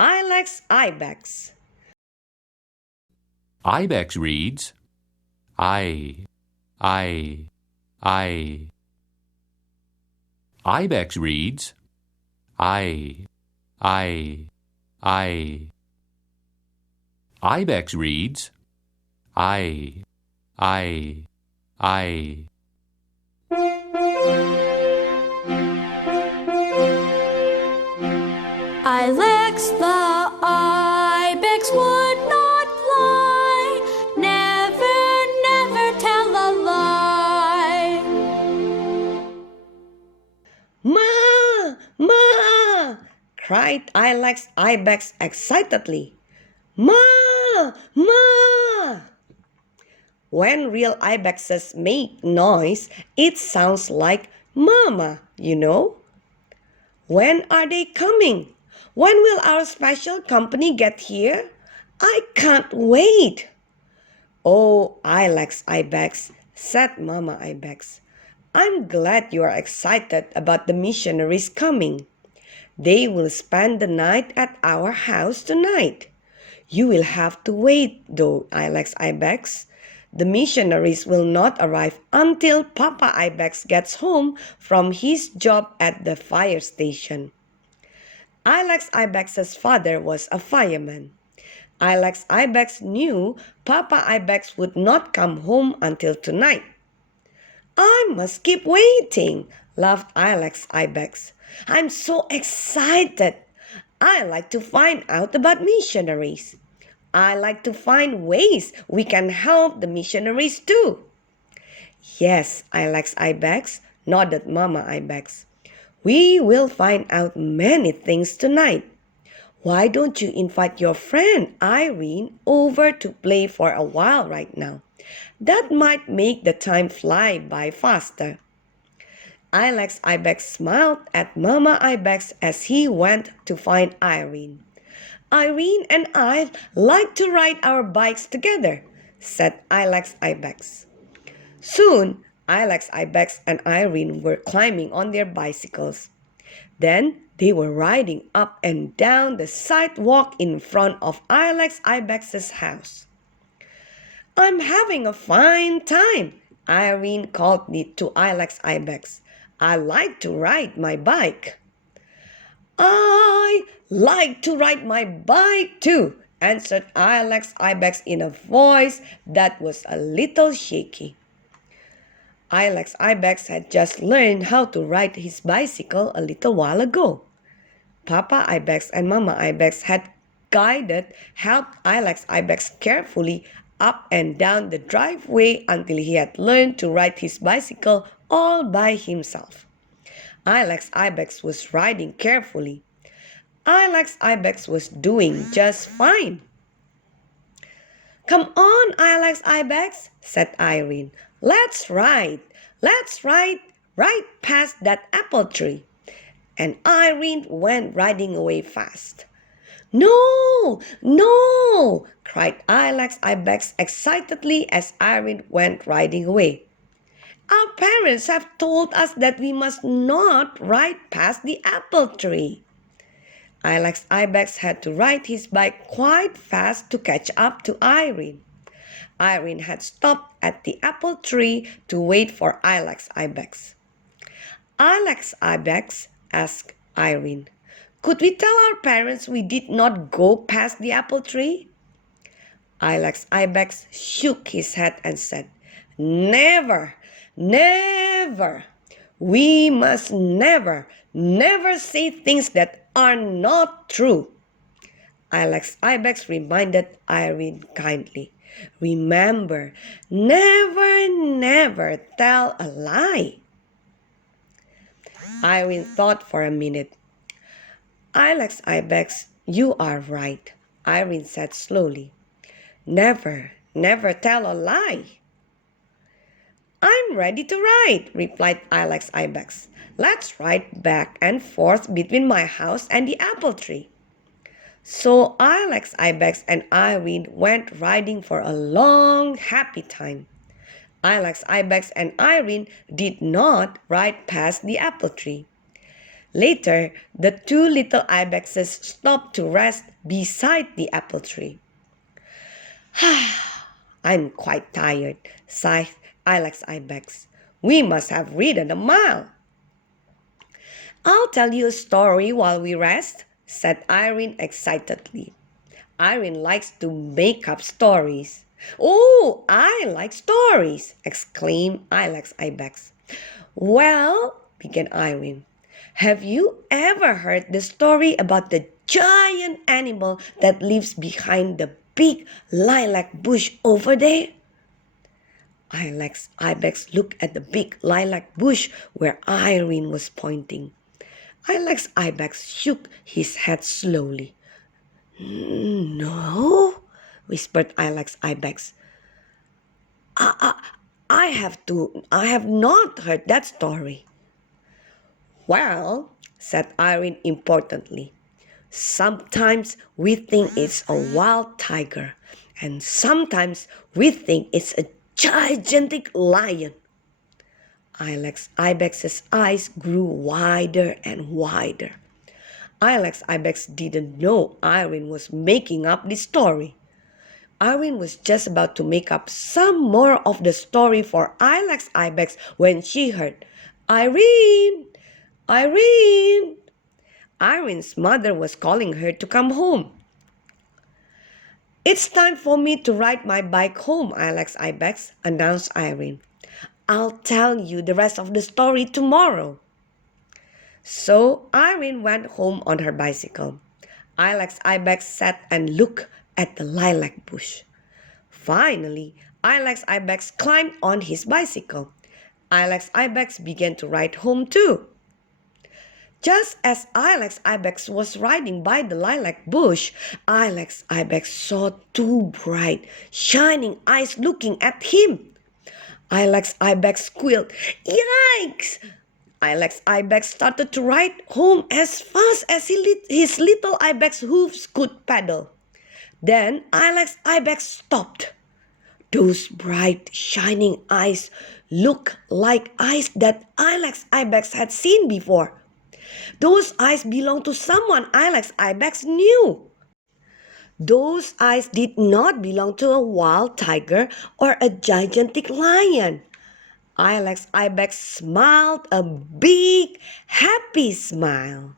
Ilex Ibex. Ibex reads I. Ibex reads I. Ibex reads I. Ilex the ibex would not fly, never, never tell a lie. Ma! Ma! cried Ilex Ibex excitedly. Ma! Ma! When real ibexes make noise, it sounds like mama, you know. When are they coming? When will our special company get here? I can't wait. Oh, Ilex Ibex, said Mama Ibex. I'm glad you are excited about the missionaries coming. They will spend the night at our house tonight. You will have to wait, though, Ilex Ibex. The missionaries will not arrive until Papa Ibex gets home from his job at the fire station. Ilex Ibex's father was a fireman. Ilex Ibex knew Papa Ibex would not come home until tonight. I must keep waiting, laughed Ilex Ibex. I'm so excited. I like to find out about missionaries. I like to find ways we can help the missionaries too. Yes, Ilex Ibex, nodded Mama Ibex. We will find out many things tonight. Why don't you invite your friend Irene over to play for a while right now? That might make the time fly by faster. Ilex Ibex smiled at Mama Ibex as he went to find Irene. Irene and I like to ride our bikes together, said Ilex Ibex. Soon, Ilex Ibex and Irene were climbing on their bicycles. Then they were riding up and down the sidewalk in front of Ilex Ibex's house. I'm having a fine time, Irene called it to Ilex Ibex. I like to ride my bike. I like to ride my bike too, answered Ilex Ibex in a voice that was a little shaky. Ilex Ibex had just learned how to ride his bicycle a little while ago. Papa Ibex and Mama Ibex had helped Ilex Ibex carefully up and down the driveway until he had learned to ride his bicycle all by himself. Ilex Ibex was riding carefully. Ilex Ibex was doing just fine. Come on, Ilex Ibex, said Irene. Let's ride right past that apple tree. And Irene went riding away fast. No, no, cried Ilex Ibex excitedly as Irene went riding away. Our parents have told us that we must not ride past the apple tree. Ilex Ibex had to ride his bike quite fast to catch up to Irene. Irene had stopped at the apple tree to wait for Ilex Ibex. Ilex Ibex, asked Irene, could we tell our parents we did not go past the apple tree? Ilex Ibex shook his head and said, Never, never. We must never, never say things that are not true. Ilex Ibex reminded Irene kindly. Remember, never, never tell a lie. Irene thought for a minute. Ilex Ibex, you are right, Irene said slowly. Never, never tell a lie. I'm ready to ride, replied Ilex Ibex. Let's ride back and forth between my house and the apple tree. So Ilex Ibex and Irene went riding for a long, happy time. Ilex Ibex and Irene did not ride past the apple tree. Later, the two little ibexes stopped to rest beside the apple tree. I'm quite tired, sighed Ilex Ibex. We must have ridden a mile. I'll tell you a story while we rest, said Irene excitedly. Irene likes to make up stories. Oh, I like stories, exclaimed Ilex Ibex. Well, began Irene, have you ever heard the story about the giant animal that lives behind the big lilac bush over there? Ibex looked at the big lilac bush where Irene was pointing. Ibex shook his head slowly. No, whispered Ibex. I have not heard that story. Well, said Irene importantly, sometimes we think it's a wild tiger, and sometimes we think it's a gigantic lion. Ibex's eyes grew wider and wider. Ibex didn't know Irene was making up the story. Irene was just about to make up some more of the story for Ibex when she heard, Irene! Irene! Irene's mother was calling her to come home. It's time for me to ride my bike home, Ibex, announced Irene. I'll tell you the rest of the story tomorrow. So Irene went home on her bicycle. Ibex sat and looked at the lilac bush. Finally, Ibex climbed on his bicycle. Ibex began to ride home too. Just as Ibex was riding by the lilac bush, Ibex saw two bright, shining eyes looking at him. Ibex squealed, Yikes! Ibex started to ride home as fast as his little ibex hoofs could pedal. Then Ibex stopped. Those bright, shining eyes looked like eyes that Ibex had seen before. Those eyes belonged to someone Ibex knew. Those eyes did not belong to a wild tiger or a gigantic lion. Ibex smiled a big, happy smile.